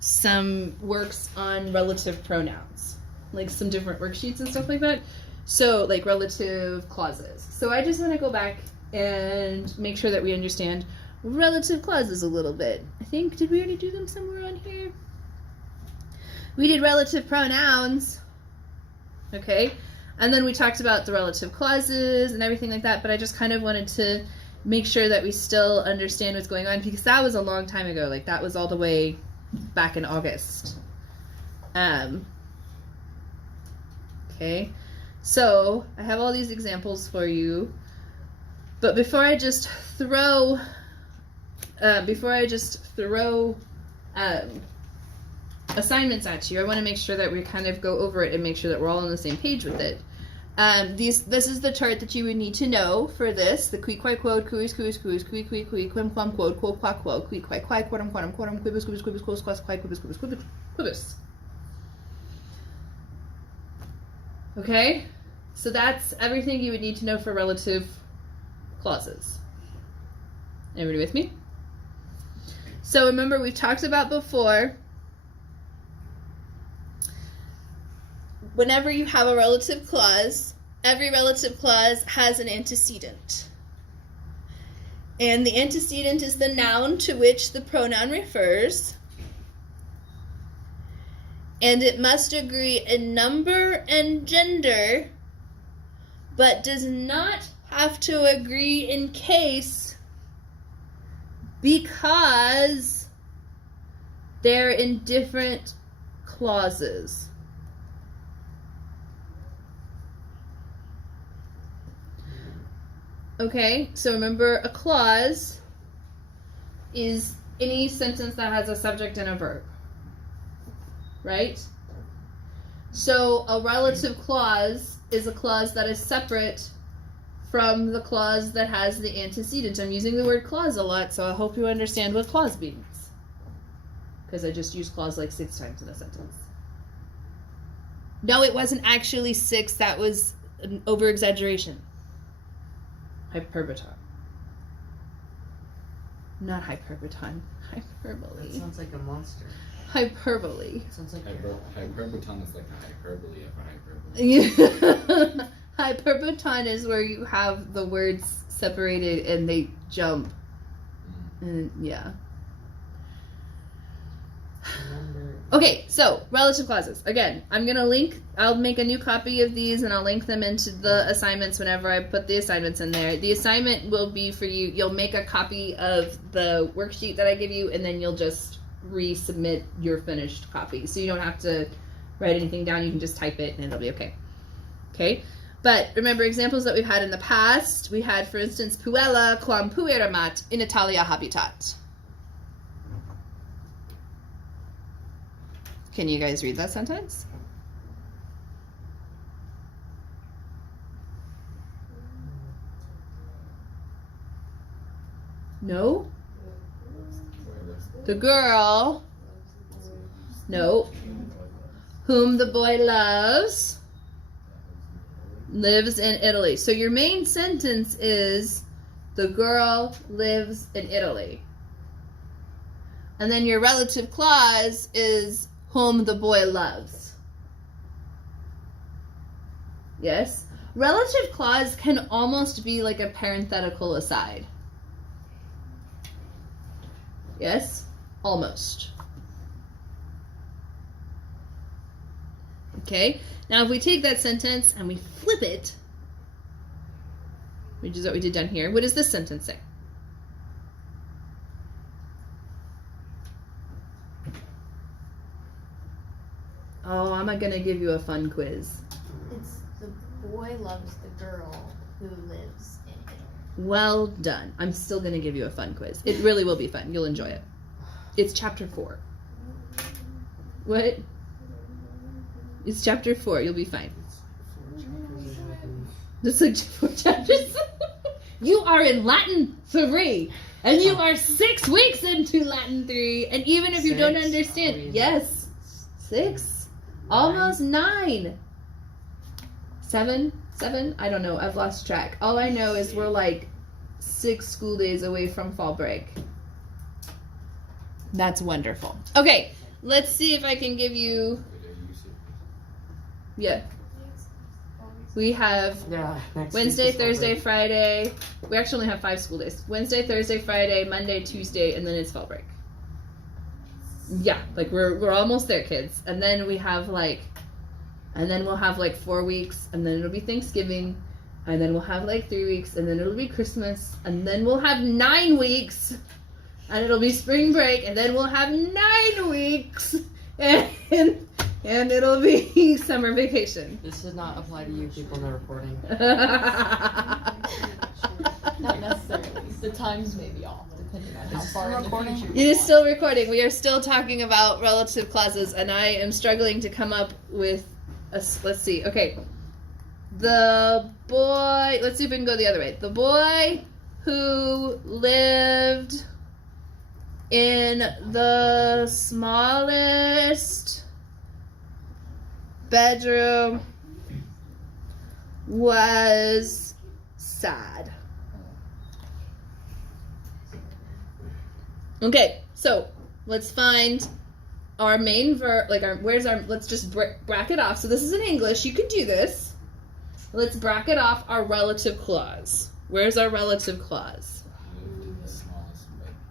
some works on relative pronouns, like some different worksheets and stuff like that. So like relative clauses. So I just want to go back and make sure that we understand relative clauses a little bit. I think, did we already do them somewhere on here? We did relative pronouns. Okay. And then we talked about the relative clauses and everything like that, but I just kind of wanted to make sure that we still understand what's going on, because that was a long time ago. Like that was all the way back in August. Okay. So I have all these examples for you, but before I just throw assignments at you, I want to make sure that we kind of go over it and make sure that we're all on the same page with it. This is the chart that you would need to know for this. The qui quai quod, quis quis quis, qui qui qui, quem quam quod, quo qua quo, qui quai quai, quodam quodam quodam, quibus quibus quibus, quos quas quai, quibus quibus quibus quibus. Okay? So that's everything you would need to know for relative clauses. Everybody with me? So remember, we've talked about before, whenever you have a relative clause, every relative clause has an antecedent. And the antecedent is the noun to which the pronoun refers. And it must agree in number and gender, but does not have to agree in case, because they're in different clauses. Okay, so remember, a clause is any sentence that has a subject and a verb, right? So a relative clause is a clause that is separate from the clause that has the antecedent. I'm using the word clause a lot, so I hope you understand what clause means, because I just used clause like 6 times in a sentence. No, it wasn't actually 6. That was an over-exaggeration. Hyperbaton. Not hyperbaton. Hyperbole. That sounds like a monster. Hyperbole. It sounds like Hyperbaton is like a hyperbole of a hyperbole. Hyperbaton is where you have the words separated and they jump. And yeah. Okay, so relative clauses. Again, I'll make a new copy of these and I'll link them into the assignments whenever I put the assignments in there. The assignment will be for you. You'll make a copy of the worksheet that I give you, and then you'll just resubmit your finished copy. So you don't have to write anything down. You can just type it and it'll be okay. Okay? But remember, examples that we've had in the past. We had, for instance, puella quam pueramat in Italia habitat. Can you guys read that sentence? No? The girl, no, whom the boy loves, lives in Italy. So your main sentence is, the girl lives in Italy. And then your relative clause is, whom the boy loves. Yes? Relative clause can almost be like a parenthetical aside. Yes? Almost. Okay? Now if we take that sentence and we flip it, which is what we did down here, what does this sentence say? Oh, I'm going to give you a fun quiz. It's the boy loves the girl who lives in Italy. Well done. I'm still going to give you a fun quiz. It really will be fun. You'll enjoy it. It's chapter 4. What? It's chapter 4. You'll be fine. Just like 4 chapters. You are in Latin 3. And you are 6 weeks into Latin 3. And even if you don't understand, yes, 6. Almost 9. 7? I don't know. I've lost track. All I know is we're like 6 school days away from fall break. That's wonderful. Okay, let's see if I can give you. Yeah. We have next Wednesday, week is Thursday, fall Friday. We actually only have 5 school days. Wednesday, Thursday, Friday, Monday, Tuesday, and then it's fall break. Yeah, like we're almost there, kids. And then we have like, and then we'll have like 4 weeks, and then it'll be Thanksgiving, and then we'll have like 3 weeks, and then it'll be Christmas, and then we'll have 9 weeks, and it'll be spring break, and then we'll have 9 weeks, and it'll be summer vacation. This does not apply to you people in the recording. Not necessarily. The times may be off depending on how far in the future. It is still recording. We are still talking about relative clauses, and I am struggling to come up with a. Let's see. Okay. The boy. Let's see if we can go the other way. The boy who lived in the smallest bedroom was sad. Okay, so let's find our main verb, like let's just bracket off. So this is in English, you can do this. Let's bracket off our relative clause. Where's our relative clause?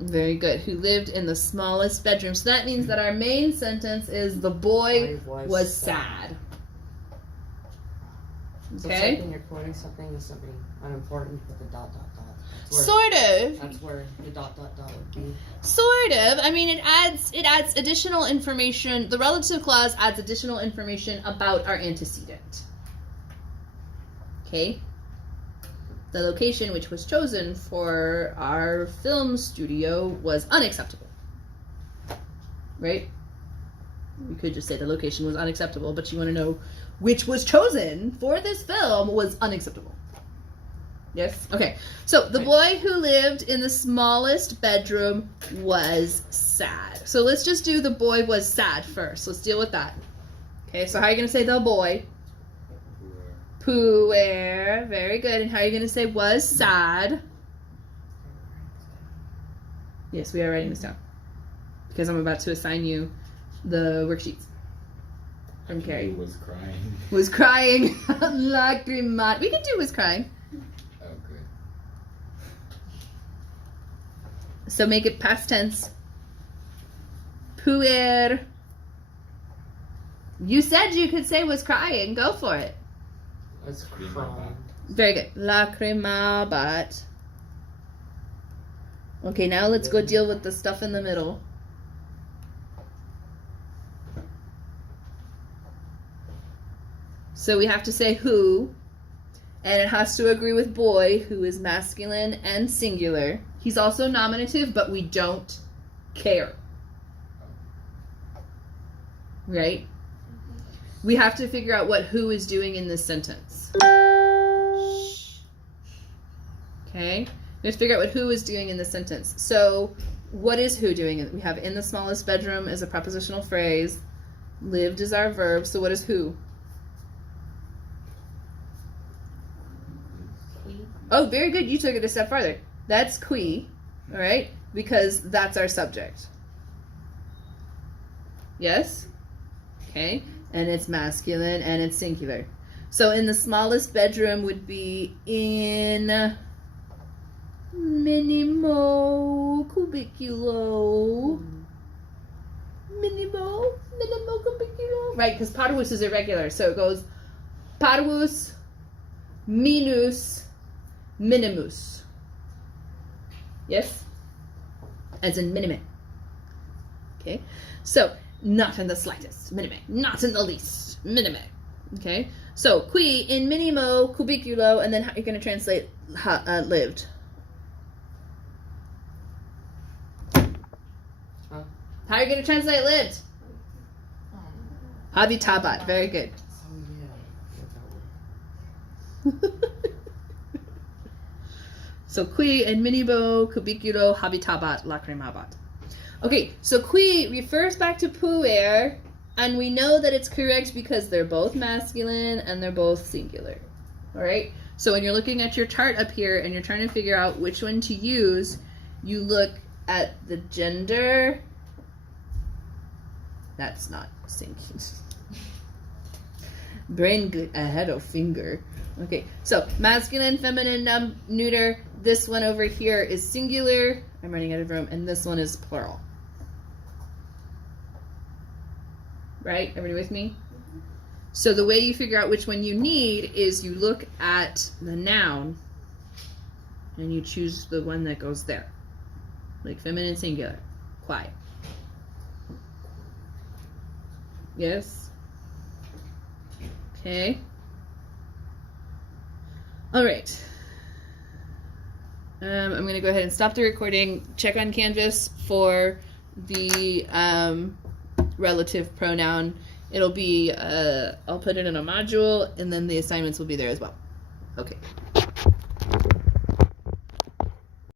Very good. Who lived in the smallest bedroom. So that means that our main sentence is the boy was sad. So Okay? it's like when you're quoting something is something unimportant with a dot. Sort of. That's where the dot would be. Sort of. I mean, it adds additional information. The relative clause adds additional information about our antecedent. Okay? The location which was chosen for our film studio was unacceptable. Right? You could just say the location was unacceptable, but you want to know which was chosen for this film was unacceptable. Yes? Okay. So, the boy who lived in the smallest bedroom was sad. So, let's just do the boy was sad first. Let's deal with that. Okay, so how are you going to say the boy? Puer. Very good. And how are you going to say was sad? Yes, we are writing this down. Because I'm about to assign you the worksheets. From Carrie. Was crying. Was crying. Lacrimat. We can do was crying. Okay. So make it past tense. Puer. You said you could say was crying. Go for it. Let's cry. Very good. Lacrimabat. Okay, now let's go deal with the stuff in the middle. So we have to say who, and it has to agree with boy, who is masculine and singular. He's also nominative, but we don't care. Right? We have to figure out what who is doing in this sentence. Okay? We have to figure out what who is doing in this sentence. So, what is who doing? We have in the smallest bedroom as a prepositional phrase. Lived is our verb. So, what is who? Oh, very good. You took it a step farther. That's qui, all right? Because that's our subject. Yes? Okay. And it's masculine and it's singular. So in the smallest bedroom would be in minimo cubiculo. Minimo cubiculo. Right, because parvus is irregular. So it goes parvus minus minimus. Yes? As in minime. Okay? So, not in the slightest. Minime. Not in the least. Minime. Okay? So, qui in minimo cubiculo, and then how you're going to translate lived. Huh? How are you going to translate lived? Habitabat. Very good. Oh yeah. So qui and minibo cubiculo habitabat lacrimabat. Okay, so qui refers back to puer, and we know that it's correct because they're both masculine and they're both singular. All right. So when you're looking at your chart up here and you're trying to figure out which one to use, you look at the gender That's not syncing. Brain ahead of finger. Okay, so masculine, feminine, neuter. This one over here is singular. I'm running out of room, and this one is plural. Right? Everybody with me? So the way you figure out which one you need is you look at the noun and you choose the one that goes there. Like feminine, singular. Quiet. Yes? Okay. All right. I'm going to go ahead and stop the recording. Check on Canvas for the relative pronoun. It'll be, I'll put it in a module, and then the assignments will be there as well. Okay.